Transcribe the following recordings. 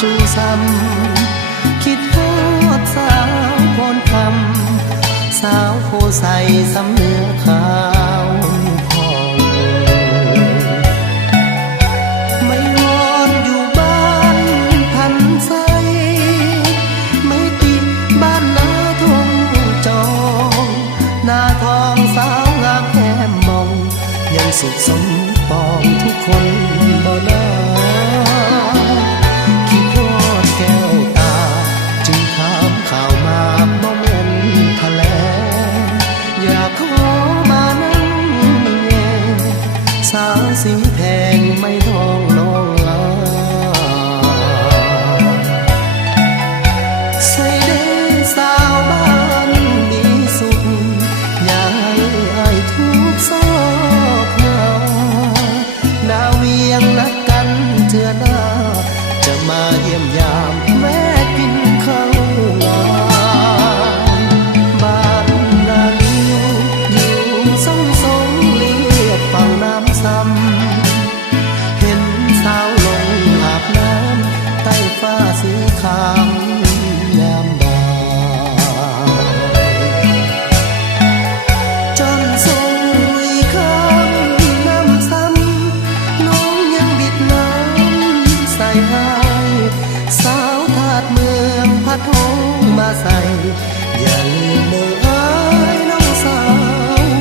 จูซ้ำคิดฮอดสาวพรคำสาวโพใสสำเนื้อขาวพองไม่วอนอยู่บ้านพันใสไม่ติดบ้านนาทงจองหน้าทองสาวงามแก้มมองยังสุขสมปองทุกคนบ่นาคิดฮอดแก้วตาจึงถามข่าวมาบ่แม่นทะเลอยากขอมานั่งแง่สาวสีแพงไม่ท้องน้องลาใส่เด้สาวบ้านมีสุขอย่าให้อายทุกข์ซอกหน้าดาวเวียงนัดกันเทื่อหน้าจะมาเยี่ยมยามแม่กินข้าวงามบ้านนาลิ้วอยู่สงสงเลียบฝั่งน้ำซ้ำเห็นสาวลงอาบน้ำใต้ฟ้าสีขาวยามบ่ายจนทรงอีกคำน้ำซ้ำน้องยังบิดน้ำใส่ให้สาวธาตุเมืองพัดหงมาใส่อย่าลืมเมื่ออายน้องสา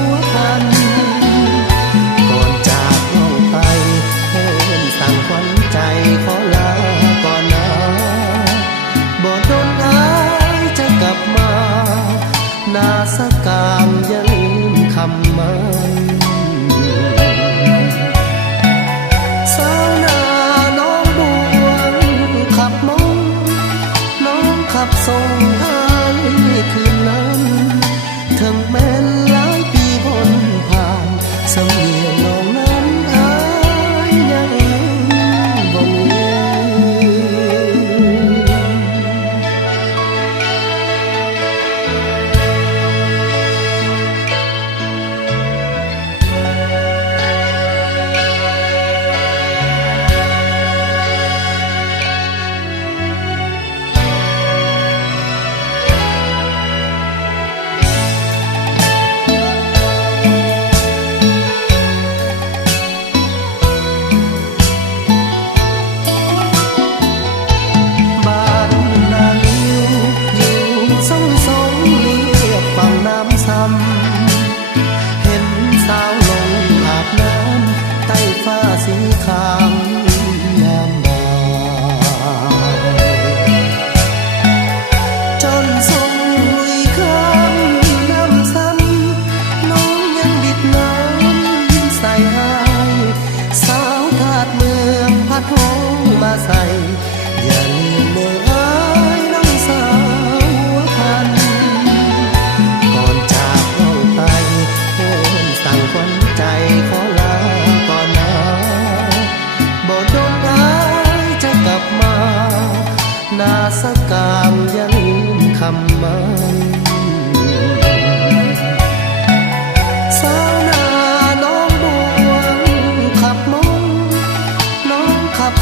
วพันก่อนจากน้องไปเพิ่นสั่งขวัญใจขอลาก่อนนะบ่โดนอายจะกลับมาหน้าสกามอย่าลืมคำมันสาวนาน้องบวงขับมองน้องขับส่งให้คืนนั้นถึงแม้นหลายปีพ้นผ่านสำเนียงน้องนั้นอายยังบ่มี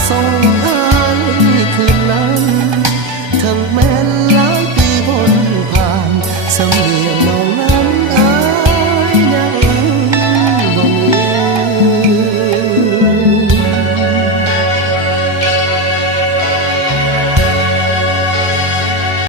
ส่ง